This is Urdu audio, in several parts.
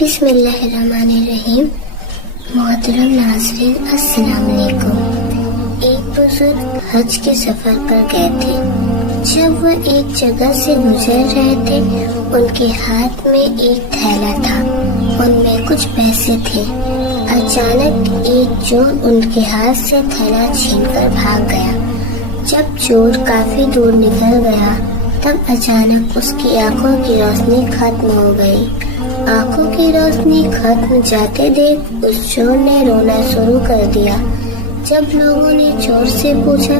بسم اللہ الرحمن الرحیم۔ محترم ناظرین السلام علیکم۔ ایک بزرگ حج کے سفر پر گئے تھے۔ جب وہ ایک جگہ سے گزر رہے تھے، ان کے ہاتھ میں ایک تھیلا تھا، ان میں کچھ پیسے تھے۔ اچانک ایک چور ان کے ہاتھ سے تھیلا چھین کر بھاگ گیا۔ جب چور کافی دور نکل گیا تب اچانک اس کی آنکھوں کی روشنی ختم ہو گئی۔ آنکھوں کی روشنی ختم جاتے دیکھ اس چور نے رونا شروع کر دیا۔ جب لوگوں نے چور سے پوچھا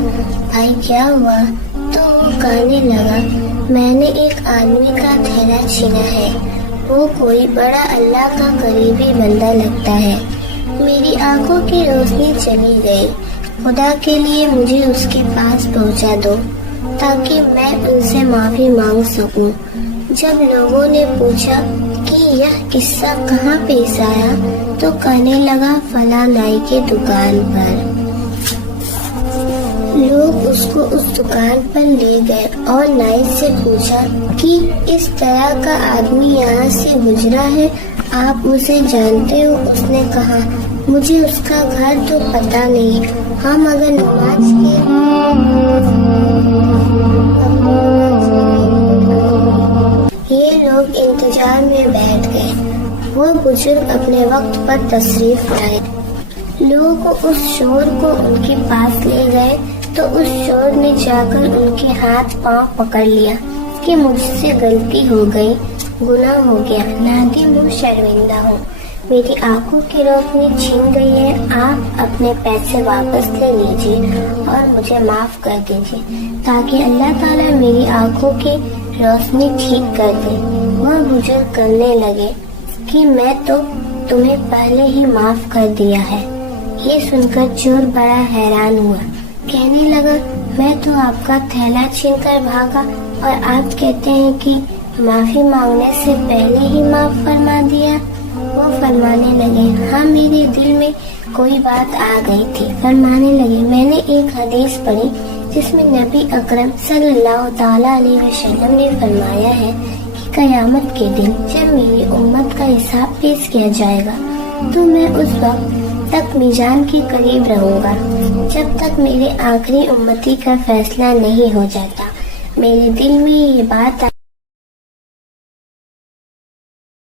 بھائی کیا ہوا، تو وہ کہنے لگا میں نے ایک آدمی کا تھیلا چھینا ہے، وہ کوئی بڑا اللہ کا قریبی بندہ لگتا ہے، میری آنکھوں کی روشنی چلی گئی، خدا کے لیے مجھے اس کے پاس پہنچا دو تاکہ میں ان سے معافی مانگ سکوں۔ جب لوگوں نے پوچھا کہ یہ قصہ کہاں پیش آیا تو کہنے لگا فلاں نائی کے دکان پر۔ لوگ اس کو اس دکان پر لے گئے اور نائی سے پوچھا کہ اس طرح کا آدمی یہاں سے گزرا ہے، آپ اسے جانتے ہو؟ اس نے کہا مجھے اس کا گھر تو پتہ نہیں، ہم اگر نماز کے یہ لوگ انتظار میں بیٹھ گئے۔ وہ بزرگ اپنے وقت پر تشریف لائے۔ لوگ اس چور کو ان کے پاس لے گئے تو اس چور نے جا کر ان کے ہاتھ پاؤں پکڑ لیا کہ مجھ سے غلطی ہو گئی، گناہ ہو گیا، نادم ہوں، شرمندہ ہوں، میری آنکھوں کی روشنی چھین گئی ہے، آپ اپنے پیسے واپس لے لیجیے اور مجھے معاف کر دیجیے تاکہ اللہ تعالیٰ میری آنکھوں کی روشنی ٹھیک کر دے۔ وہ بزرگ کرنے لگے کہ میں تو تمہیں پہلے ہی معاف کر دیا ہے۔ یہ سن کر چور بڑا حیران ہوا، کہنے لگا میں تو آپ کا تھیلا چھین کر بھاگا اور آپ کہتے ہیں کہ معافی مانگنے سے پہلے ہی معاف فرما دیا۔ وہ فرمانے لگے ہاں میرے دل میں کوئی بات آ گئی تھی۔ فرمانے لگے میں نے ایک حدیث پڑھی جس میں نبی اکرم صلی اللہ تعالیٰ علیہ وسلم نے فرمایا ہے کہ قیامت کے دن جب میری امت کا حساب پیش کیا جائے گا تو میں اس وقت تک میزان کے قریب رہوں گا جب تک میرے آخری امتی کا فیصلہ نہیں ہو جاتا۔ میرے دل میں یہ بات